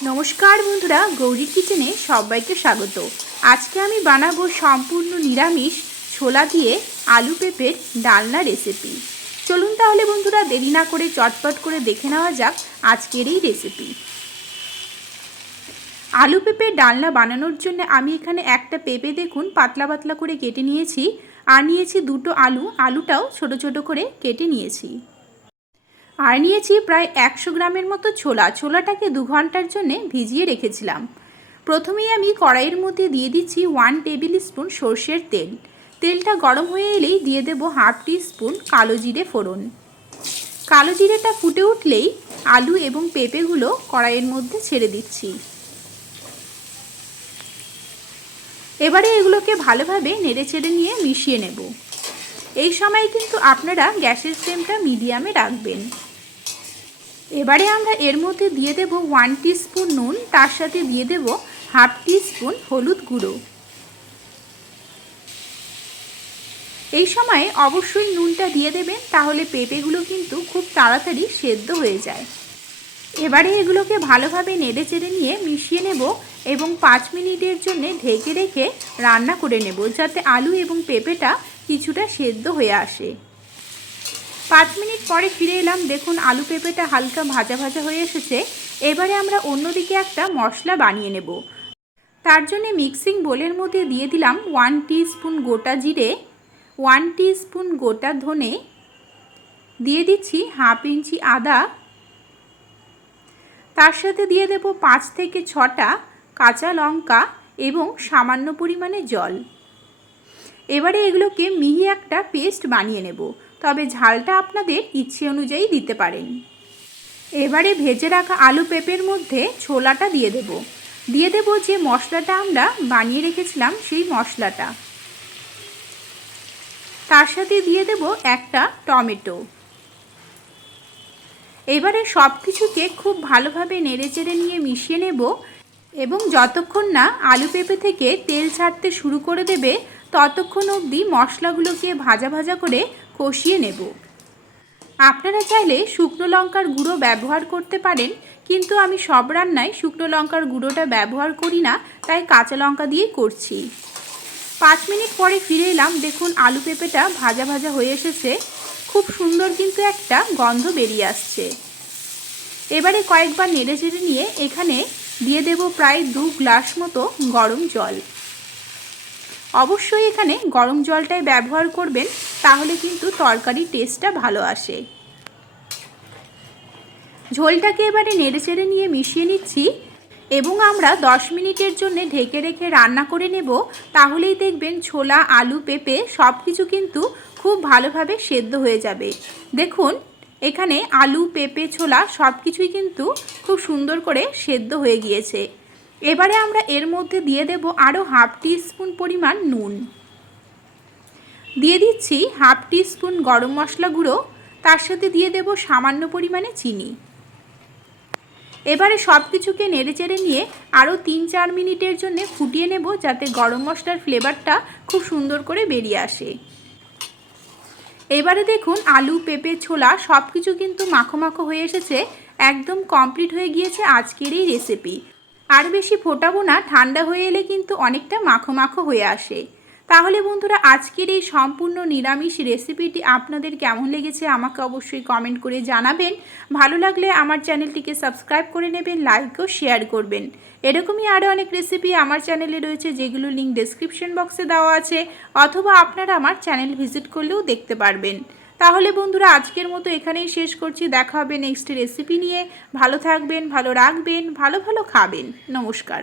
नमस्कार बंधुरा गौरी किचेने सबाइके स्वागत। आज के आमी बानाबो सम्पूर्ण निरामिष छोला दिए आलू पेपर डालना रेसिपि। चलुन ताहले बंधुरा देरी ना करे चटपट करे देखे नेওয়া যাক आजकेर এই रेसिपि। आलू पेपर डालना बानानोर जन्य आमी एखाने एकटा पेपे देखुन पातला पातला करे केटे निয়েছি আর নিয়েছি দুটো आलू, आलूटाও छोटो छोटो करे केटे निয়েছি। আর নিয়েছি প্রায় 100 গ্রামের মতো ছোলা। ছোলাটাকে 2 ঘন্টার জন্য ভিজিয়ে রেখেছিলাম। প্রথমেই আমি কড়াইয়ের মধ্যে দিয়ে দিচ্ছি 1 টেবিল স্পুন সরষের তেল। তেলটা গরম হয়ে এলেই দিয়ে দেব হাফ টি স্পুন কালো জিরে ফোড়ন। কালো জিরেটা ফুটে উঠলেই আলু এবং পেঁপেগুলো কড়াইয়ের মধ্যে ছেড়ে দিচ্ছি। এবারে এগুলোকে ভালোভাবে নেড়েচেড়ে নিয়ে মিশিয়ে নেব। এই সময় কিন্তু আপনারা গ্যাসের ফ্লেমটা মিডিয়ামে রাখবেন। এবারে আমরা এর মধ্যে দিয়ে দেব 1 টিস্পুন নুন, তার সাথে দিয়ে দেব হাফ টি স্পুন হলুদ গুঁড়ো। এই সময়ে অবশ্যই নুনটা দিয়ে দেবেন, তাহলে পেঁপেগুলো কিন্তু খুব তাড়াতাড়ি সেদ্ধ হয়ে যায়। এবারে এগুলোকে ভালোভাবে নেড়েচেড়ে নিয়ে মিশিয়ে নেব এবং 5 মিনিটের জন্য ঢেকে রেখে রান্না করে নেব, যাতে আলু এবং পেঁপেটা কিছুটা সেদ্ধ হয়ে আসে। 5 মিনিট পরে ফিরে এলাম। দেখুন আলু পেঁপেটা হালকা ভাজা ভাজা হয়ে এসেছে। এবারে আমরা অন্যদিকে একটা মশলা বানিয়ে নেব। তার জন্য মিক্সিং বোলের মধ্যে দিয়ে দিলাম 1 টিস্পুন গোটা জিরে, 1 টিস্পুন গোটা ধনে, দিয়ে দিচ্ছি হাফ ইঞ্চি আদা, তার সাথে দিয়ে দেব 5 থেকে 6টা কাঁচা লঙ্কা এবং সামান্য পরিমাণে জল। এবারে এগুলোকে মিহি একটা পেস্ট বানিয়ে নেব, তবে ঝালটা আপনাদের ইচ্ছে অনুযায়ী দিতে পারেন। এবারে ভেজে রাখা আলু পেঁপের মধ্যে ছোলাটা দিয়ে দেব যে মশলাটা আমরা বানিয়ে রেখেছিলাম সেই মশলাটা। তার সাথে দিয়ে দেব একটা টমেটো। এবারে সব কিছুকে খুব ভালোভাবে নেড়েচেড়ে নিয়ে মিশিয়ে নেব এবং যতক্ষণ না আলু পেঁপে থেকে তেল ছাড়তে শুরু করে দেবে ততক্ষণ অবধি মশলাগুলোকে ভাজা ভাজা করে কষিয়ে নেব। আপনারা চাইলে শুকনো লঙ্কার গুঁড়ো ব্যবহার করতে পারেন, কিন্তু আমি সব রান্নায় শুকনো লঙ্কার গুঁড়োটা ব্যবহার করি না, তাই কাঁচা লঙ্কা দিয়েই করছি। 5 মিনিট পরে ফিরে এলাম। দেখুন আলু পেঁপেটা ভাজা ভাজা হয়ে এসেছে, খুব সুন্দর কিন্তু একটা গন্ধ বেরিয়ে আসছে। এবারে কয়েকবার নেড়েচেড়ে নিয়ে এখানে দিয়ে দেব প্রায় 2 গ্লাস মতো গরম জল। অবশ্যই এখানে গরম জলটাই ব্যবহার করবেন, তাহলে কিন্তু তরকারির টেস্টটা ভালো আসে। ঝোলটাকে এবারে নেড়েচেড়ে নিয়ে মিশিয়ে নিচ্ছি এবং আমরা 10 মিনিটের জন্য ঢেকে রেখে রান্না করে নেব। তাহলেই দেখবেন ছোলা, আলু, পেঁপে সব কিছু কিন্তু খুব ভালোভাবে সেদ্ধ হয়ে যাবে। দেখুন এখানে আলু, পেঁপে, ছোলা সব কিছুই কিন্তু খুব সুন্দর করে সেদ্ধ হয়ে গিয়েছে। এবারে আমরা এর মধ্যে দিয়ে দেব আরও হাফ টি স্পুন পরিমাণ নুন, দিয়ে দিচ্ছি হাফ টি স্পুন গরম মশলা গুঁড়ো, তার সাথে দিয়ে দেব সামান্য পরিমাণে চিনি। এবারে সব কিছুকে নেড়েচেড়ে নিয়ে আরও 3-4 মিনিটের জন্য ফুটিয়ে নেব, যাতে গরম মশলার ফ্লেভারটা খুব সুন্দর করে বেরিয়ে আসে। এবারে দেখুন আলু, পেঁপে, ছোলা সব কিছু কিন্তু মাখো মাখো হয়ে এসেছে, একদম কমপ্লিট হয়ে গিয়েছে আজকের এই রেসিপি। আর বেশি ফোটাবো না, ঠান্ডা হয়ে এলে কিন্তু অনেকটা মাখো মাখো হয়ে আসে। তাহলে বন্ধুরা আজকের এই সম্পূর্ণ নিরামিষ রেসিপিটি আপনাদের কেমন লেগেছে আমাকে অবশ্যই কমেন্ট করে জানাবেন। ভালো লাগলে আমার চ্যানেলটিকে সাবস্ক্রাইব করে নেবেন, লাইক ও শেয়ার করবেন। এরকমই আরও অনেক রেসিপি আমার চ্যানেলে রয়েছে, যেগুলো লিঙ্ক ডেসক্রিপশন বক্সে দেওয়া আছে, অথবা আপনারা আমার চ্যানেল ভিজিট করলেও দেখতে পারবেন। তাহলে বন্ধুরা আজকের মতো এখানেই শেষ করছি। দেখা হবে নেক্সট রেসিপি নিয়ে। ভালো থাকবেন, ভালো রাখবেন, ভালো ভালো খাবেন। নমস্কার।